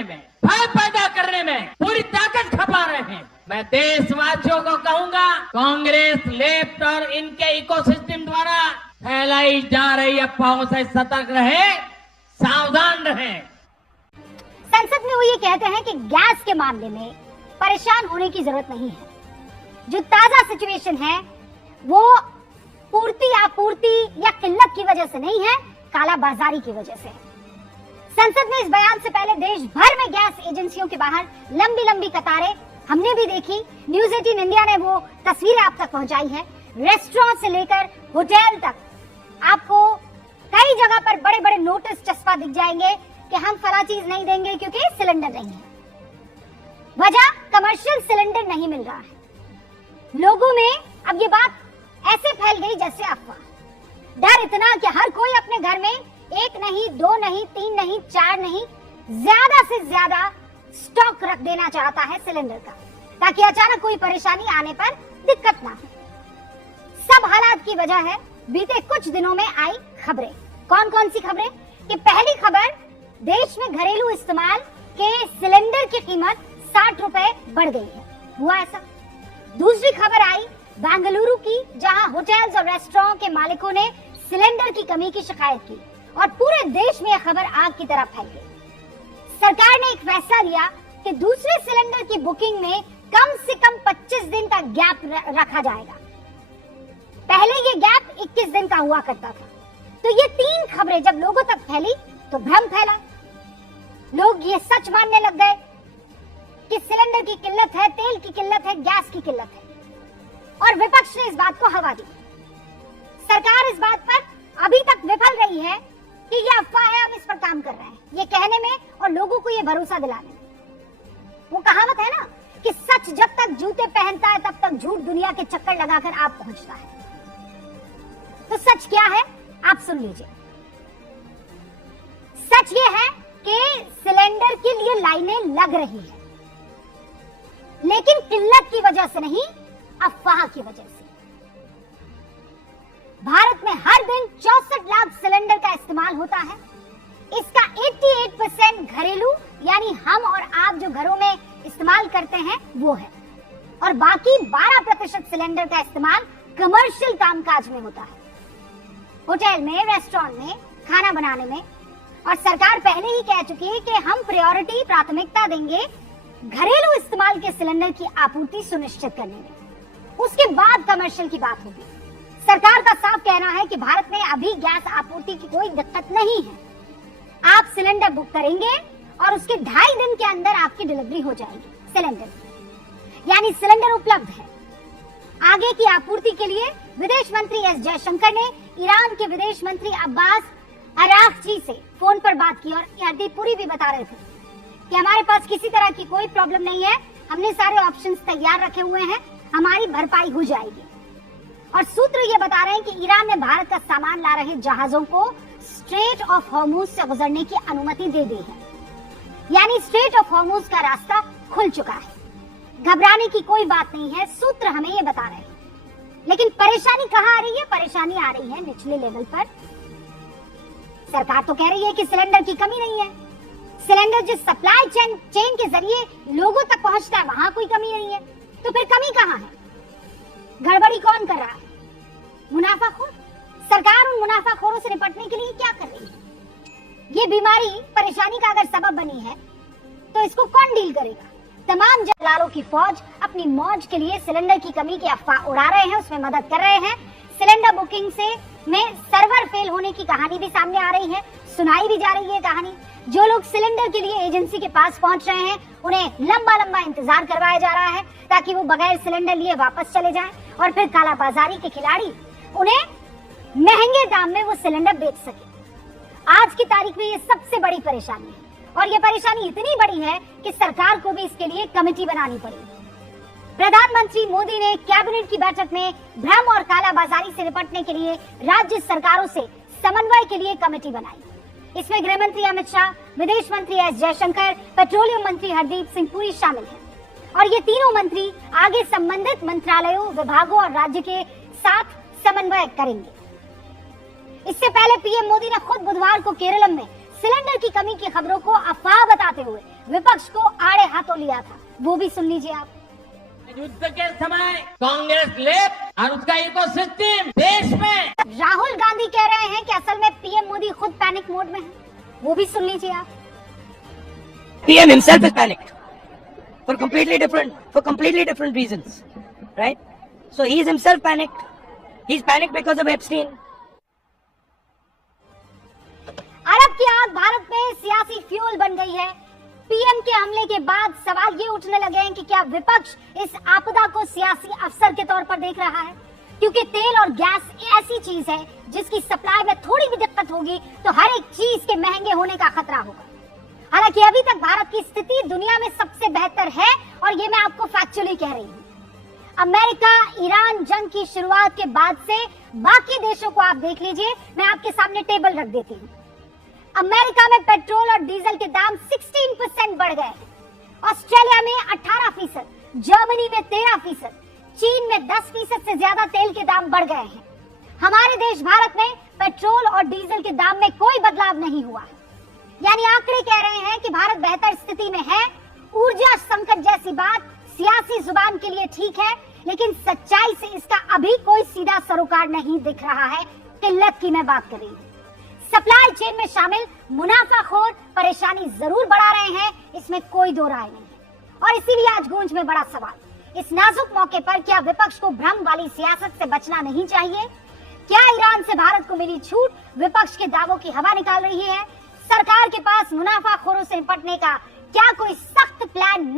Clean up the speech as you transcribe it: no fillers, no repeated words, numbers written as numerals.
करने में, भय पैदा करने में पूरी ताकत खपा रहे हैं। मैं देशवासियों को कहूंगा, कांग्रेस, लेफ्ट और इनके इकोसिस्टम द्वारा फैलाई जा रही अफवाहों से सतर्क रहे, सावधान रहे। संसद में वो ये कहते हैं कि गैस के मामले में परेशान होने की जरूरत नहीं है। जो ताजा सिचुएशन है वो पूर्ति आपूर्ति या किल्लत की वजह से नहीं है, काला बाजारी की वजह से है। संसद में इस बयान से पहले देश भर में गैस एजेंसियों के बाहर लंबी लंबी कतारें हमने भी देखी। न्यूज 18 इंडिया ने वो तस्वीरें आप तक पहुंचाई है। रेस्टोरेंट से लेकर होटल तक आपको कई जगह पर बड़े बड़े नोटिस चस्पा दिख जाएंगे कि हम फला चीज नहीं देंगे क्योंकि सिलेंडर नहीं है। वजह, कमर्शियल सिलेंडर नहीं मिल रहा है। लोगों में अब ये बात ऐसे फैल गई जैसे अफवाह। डर इतना कि हर कोई अपने घर में 1 नहीं, 2 नहीं, 3 नहीं, 4 नहीं, ज्यादा से ज्यादा स्टॉक रख देना चाहता है सिलेंडर का, ताकि अचानक कोई परेशानी आने पर दिक्कत ना हो। सब हालात की वजह है बीते कुछ दिनों में आई खबरें। कौन कौन सी खबरें? कि पहली खबर, देश में घरेलू इस्तेमाल के सिलेंडर की कीमत 60 रुपए बढ़ गई है। हुआ ऐसा? दूसरी खबर आई बेंगलुरु की, जहां होटल्स और रेस्टोरेंट के मालिकों ने सिलेंडर की कमी की शिकायत की और पूरे देश में यह खबर आग की तरह फैल गई। सरकार ने एक फैसला लिया कि दूसरे सिलेंडर की बुकिंग में कम से कम 25 दिन का गैप रखा जाएगा। पहले ये गैप 21 दिन का हुआ करता था। तो ये 3 खबरें जब लोगों तक फैली तो भ्रम फैला। लोग ये सच मानने लग गए कि सिलेंडर की किल्लत है, तेल की किल्लत है, गैस की किल्लत है, और विपक्ष ने इस बात को हवा दी। सरकार इस बात पर अभी तक विफल रही है कि ये अफवाह है, हम इस पर काम कर रहे हैं, ये कहने में और लोगों को ये भरोसा दिलाने में। वो कहावत है ना कि सच जब तक जूते पहनता है तब तक झूठ दुनिया के चक्कर लगाकर आप पहुंचता है। तो सच क्या है आप सुन लीजिए। सच ये है कि सिलेंडर के लिए लाइनें लग रही है, लेकिन किल्लत की वजह से नहीं, अफवाह की वजह से। भारत में हर दिन 64 लाख सिलेंडर का इस्तेमाल होता है। इसका 88% घरेलू यानी हम और आप जो घरों में इस्तेमाल करते हैं वो है, और बाकी 12% सिलेंडर का इस्तेमाल कमर्शियल कामकाज में होता है, होटल में, रेस्टोरेंट में, खाना बनाने में। और सरकार पहले ही कह चुकी है कि हम प्राथमिकता देंगे घरेलू इस्तेमाल के सिलेंडर की आपूर्ति सुनिश्चित करने में। उसके बाद कमर्शियल की बात होगी। सरकार का साफ कहना है कि भारत में अभी गैस आपूर्ति की कोई दिक्कत नहीं है। आप सिलेंडर बुक करेंगे और उसके 2.5 दिन के अंदर आपकी डिलीवरी हो जाएगी सिलेंडर, यानी सिलेंडर उपलब्ध है। आगे की आपूर्ति के लिए विदेश मंत्री एस जयशंकर ने ईरान के विदेश मंत्री अब्बास अरागची से फोन पर बात की, और हरदीप पुरी भी बता रहे थे कि हमारे पास किसी तरह की कोई प्रॉब्लम नहीं है, हमने सारे ऑप्शंस तैयार रखे हुए हैं, हमारी भरपाई हो जाएगी। और सूत्र ये बता रहे हैं कि ईरान ने भारत का सामान ला रहे जहाजों को स्ट्रेट ऑफ हॉर्मुज से गुजरने की अनुमति दे दी है, यानी स्ट्रेट ऑफ हॉर्मुज का रास्ता खुल चुका है। घबराने की कोई बात नहीं है, सूत्र हमें ये बता रहे हैं। लेकिन परेशानी कहाँ आ रही है? परेशानी आ रही है निचले लेवल पर। सरकार तो कह रही है कि सिलेंडर की कमी नहीं है, सिलेंडर जिस सप्लाई चेन के जरिए लोगों तक पहुंचता है वहां कोई कमी नहीं है, तो फिर कमी कहाँ है? गड़बड़ी कौन कर रहा है? मुनाफाखोर। सरकार उन मुनाफाखोरों से निपटने के लिए क्या कर रही है? ये बीमारी परेशानी का अगर सबब बनी है तो इसको कौन डील करेगा? तमाम जलालों की फौज अपनी मौज के लिए सिलेंडर की कमी की अफवाह उड़ा रहे हैं, उसमें मदद कर रहे हैं। सिलेंडर बुकिंग से में सर्वर फेल होने की कहानी भी सामने आ रही है, सुनाई भी जा रही है कहानी। जो लोग सिलेंडर के लिए एजेंसी के पास पहुंच रहे हैं उन्हें लंबा लंबा इंतजार करवाया जा रहा है ताकि वो बगैर सिलेंडर लिए वापस चले जाएं, और फिर कालाबाजारी के खिलाड़ी उन्हें महंगे दाम में वो सिलेंडर बेच सके। आज की तारीख में ये सबसे बड़ी परेशानी है, और ये परेशानी इतनी बड़ी है कि सरकार को भी इसके लिए कमेटी बनानी पड़ी। प्रधानमंत्री मोदी ने कैबिनेट की बैठक में भ्रम और कालाबाजारी से निपटने के लिए राज्य सरकारों से समन्वय के लिए कमेटी बनाई। इसमें गृह मंत्री अमित शाह, विदेश मंत्री एस जयशंकर, पेट्रोलियम मंत्री हरदीप सिंह पुरी शामिल हैं, और ये तीनों मंत्री आगे संबंधित मंत्रालयों, विभागों और राज्य के साथ समन्वय करेंगे। इससे पहले पीएम मोदी ने खुद बुधवार को केरल में सिलेंडर की कमी की खबरों को अफवाह बताते करते हुए विपक्ष को आड़े हाथों लिया था, वो भी सुन लीजिए आप। युद्ध के समय कांग्रेस लेफ्ट और उसका इकोसिस्टम देश में। राहुल गांधी कह रहे हैं कि असल में पीएम मोदी खुद पैनिक मोड में है, वो भी सुन लीजिए आप। PM himself is panicked for completely different reasons, right? So he is himself panicked. He's panicked because of Epstein. अरब की आग भारत में सियासी फ्यूल बन गई है। पीएम के हमले के बाद सवाल ये उठने लगे हैं कि क्या विपक्ष इस आपदा को सियासी अवसर के तौर पर देख रहा है, क्योंकि तेल और गैस ऐसी चीज है जिसकी सप्लाई में थोड़ी भी दिक्कत होगी तो हर एक चीज के महंगे होने का खतरा होगा। हालांकि अभी तक भारत की स्थिति दुनिया में सबसे बेहतर है और ये मैं आपको फैक्चुअली कह रही हूँ। अमेरिका ईरान जंग की शुरुआत के बाद से बाकी देशों को आप देख लीजिए, मैं आपके सामने टेबल रख देती हूँ। अमेरिका में पेट्रोल और डीजल के दाम 16% बढ़ गए हैं, ऑस्ट्रेलिया में 18%, जर्मनी में 13%, चीन में 10% से ज्यादा तेल के दाम बढ़ गए हैं। हमारे देश भारत में पेट्रोल और डीजल के दाम में कोई बदलाव नहीं हुआ है, यानी आंकड़े कह रहे हैं कि भारत बेहतर स्थिति में है। ऊर्जा संकट जैसी बात सियासी जुबान के लिए ठीक है, लेकिन सच्चाई से इसका अभी कोई सीधा सरोकार नहीं दिख रहा है। किल्लत की मैं बात कर रही हूँ। सप्लाई चेन में शामिल मुनाफाखोर परेशानी जरूर बढ़ा रहे हैं, इसमें कोई दो राय नहीं है। और इसीलिए आज गूंज में बड़ा सवाल, इस नाजुक मौके पर क्या विपक्ष को भ्रम वाली सियासत से बचना नहीं चाहिए? क्या ईरान से भारत को मिली छूट विपक्ष के दावों की हवा निकाल रही है? सरकार के पास मुनाफाखोरों से निपटने का क्या कोई सख्त प्लान